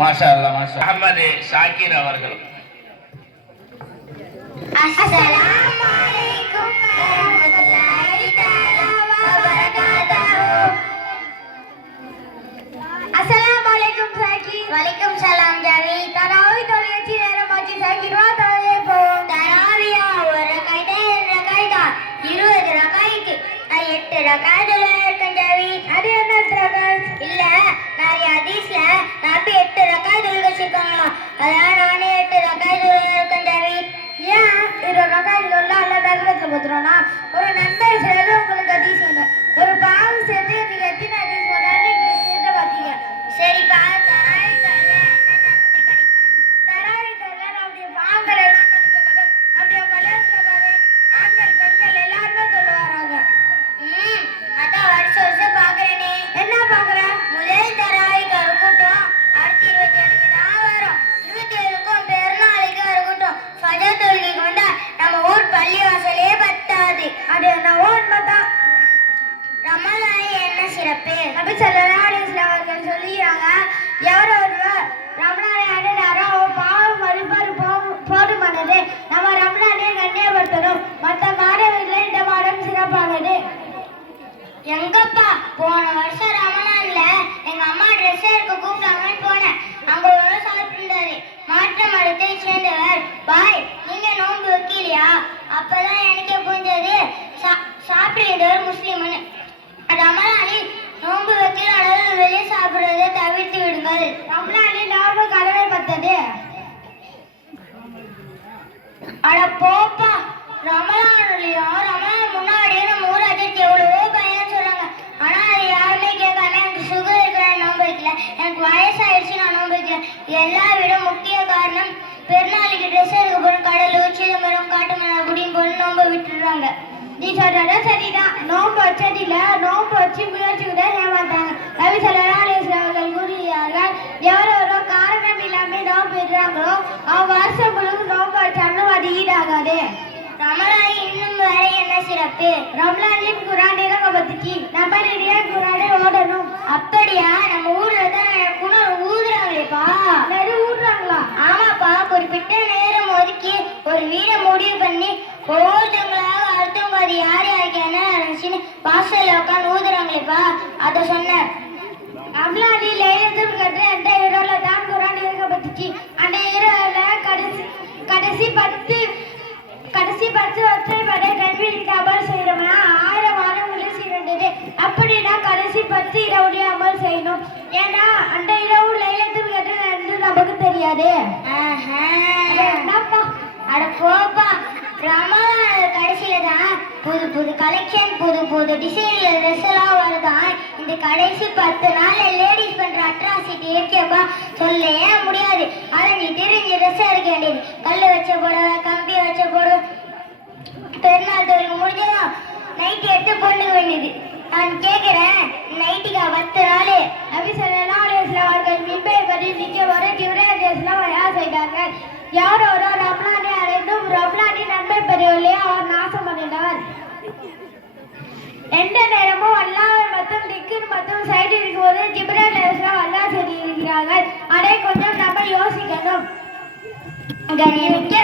மாஷா அல்லாஹ் மாஷா. அஹ்மது ஷாக்கிர் அவர்கள். அஸ்ஸலாமு அலைக்கும் வரஹ்மத்துல்லாஹி தஆலா வ பரகாத்துஹு. அஸ்ஸலாமு அலைக்கும் ஷாக்கிர். வலைக்கும் சலாம் ஜாவீத். தராவி தொழுகை நேரமாச்சு ஷாக்கிர் வா தொழுகை போவோம். தராவியா ஒரு ரகாய்தா 20 ரகாய்த் 8 ரகாய்த் இருக்கும் ஜாவீத். அது என்ன ரகாய்த்? இல்ல நிறைய ஹதீஸ்ல நபி 8 ரகாய்த் தொழுகிச்சிருக்காங்க. அதான் நானே 8 ரகாய்த் இருக்கும் ஜாவீத். ஏன் 20 ரகாய்த் தொழுதா அல்லாஹ் நரகத்துல போட்டுறானா? ஒரு நன்மை செய்து உங்களுக்கு ஹதீஸ் வந்து ஒரு பாவம் செஞ்சு நீங்க எத்தனை ஹதீஸ் போறானே நீங்க கேட்ட பாத்தீங்க. சரிப்பா தராவி தொழுதா தராவி தொழுதா நம்முடைய பாவங்களை எல்லாம் மன்னிக்கப்படும். நம்முடைய பள்ளியில பாரு ஆண்கள் பெண்கள் எல்லாருமே தொழுவாங்க. அதான் வருஷம் பாக்குறேனே. என்ன பாக்குற? முதல் தராவிக்கு இருக்கட்டும், அடுத்து 27க்கு தான் வரும். 27க்கும் பெருநாளைக்கு இருக்கட்டும், ஃபஜர் தொழுகைக்கு வந்தா நம்ம ஊர் பள்ளிவாசலே பத்தாது. அது என்னவோ உண்மைதான். ரமலான் என்ன சிறப்பு? நபி ஸல்லல்லாஹு அலைஹி வஸல்லம் அவர்கள் சொல்லிறாங்க, எவரோ ஒருவர் ரமலானை அடைந்தாரோ பாவம் மறுபாடு போதுமானது. நம்ம ரமலானை கண்ணியப்படுத்தணும். மற்ற மாதங்களை இந்த மாதம் சிறப்பானது. எங்கப்பா போன வருஷம் ரமலான்ல எங்க அம்மா ட்ரெஸ் எடுக்க கூப்பிட்டாங்கன்னு போனேன். அங்க ஒரு சாப்பிட்டுருந்தாரு. மாற்று மதத்தை சேர்ந்தவர். பாய் நீங்க நோன்பு வைக்கலையா? அப்பதான் எனக்கே புரிஞ்சது சாப்பிடுறவர் முஸ்லீம்னு. ரமலானில் நோன்பு வைக்கிற அளவு வெளியே சாப்பிடுறதை தவிர்த்து விடுங்கள். ரமலானில் நோன்பு கடமை பத்தது. அட போப்பா, ரமலான்லயும் ரமலான் முன்னாடியே நம்ம ஊர் அஜித் எவ்வளவோ பையன் சொல்றாங்க. ஆனா அது யாருமே கேட்காம எனக்கு சுகர் இருக்கிற நோன்பு வைக்கல, எனக்கு வயசாயிடுச்சு நான் நோன்பு வைக்கிறேன். எல்லா விட முக்கிய காரணம் பெருநாளைக்கு ட்ரெஸ் எடுக்க போறோம் கடலூர் சிதம்பரம் காட்டுமலை அப்படின்னு போய் நோன்பை விட்டுடுறாங்க. நீ சொல்றதா சரிதான். நோன்பு வச்சதில்ல, நோன்பு வச்சு முயற்சி கூட ஏமாத்தாங்க. நபி ஸல்லல்லாஹு அலைஹி வஸல்லம் அவர்கள் கூறுகிறார்கள், எவரோ காரணம் இல்லாம நோன்பு விடுறாங்களோ அவங்க வருஷம் முழுவதும் நோன்பு வச்சாலும் அது ஈடாகாது. ரமலான் இன்னும் வரை என்ன சிறப்பு? ரமலானின் குர்ஆன் இறங்கப்பட்டுச்சு. நம்ம நிறைய குர்ஆனை ஓதணும். அப்படியா? நம்ம ஊர்ல தான் குர்ஆன் ஊதுறாங்களேப்பா. நிறைய ஊதுறாங்களா? ஆமாப்பா, குறிப்பிட்ட நேரம் ஒதுக்கி ஒரு வீடை முடிவு பண்ணி ஒவ்வொருத்தவங்களாக அர்த்தம் அது யார் யாருக்கு என்ன இருந்துச்சுன்னு வாசல்ல உட்காந்து ஊதுறாங்களேப்பா, அதை சொன்னேன். ரமலானில் லைலத்துல் கத்ர் என்ற இரவுல தான் குர்ஆன் இறங்கப்பட்டுச்சு. அந்த இரவுல கடைசி 10 ஒற்றைப்படை கல்விக்கு அமல் செய்யணும்னா 1000 வாரங்களில் சிறந்தது. அப்படின்னா கடைசி 10 இரவுலயே அமல் செய்யணும். ஏன்னா அந்த இரவு லைலத்துல் கத்ர் என்று நமக்கு தெரியாது. என்னப்பா? அட போப்பா, ரமலான் கடைசியில தான் புது கலெக்ஷன் புது டிசைன்ல ட்ரெஸ் எல்லாம் வருதான். இந்த கடைசி 10 நாள் லேடிஸ் பண்ற அட்ராசிட்டி இருக்கேப்பா, சொல்லவே முடியாது. ஆனா நீ தெரிஞ்ச ட்ரெஸ் எடுக்க வேண்டியது. கல்லு வச்ச புடவை, கம்பி வச்ச புடவை, பெருநாள் தொழில் முடிஞ்சதும் நைட்டி எடுத்து பொண்ணுக்க வேண்டியது. நான் கேட்கிறேன், நைட்டிக்கா 10 நாள்? நபி ஸல்லல்லாஹு அலைஹி வஸல்லம் அவர்கள் மிம்பர் படி நிக்க வர ஜிப்ரீல் வயா செய்தார்கள். யாரோ ரமலானை அடைந்தும் ரமலானின் நன்மை பெறவில்லையே அவர் நாசம் பண்ணினார். எந்த நேரமும் அல்லாஹ் மற்றும் திக்ர் மற்றும் சைடு இருக்கும்போது ஜிப்ரீல் அல்லாஹ் சொல்லி இருக்கிறார்கள். அதை கொஞ்சம் நம்ம யோசிக்கணும். மிக்க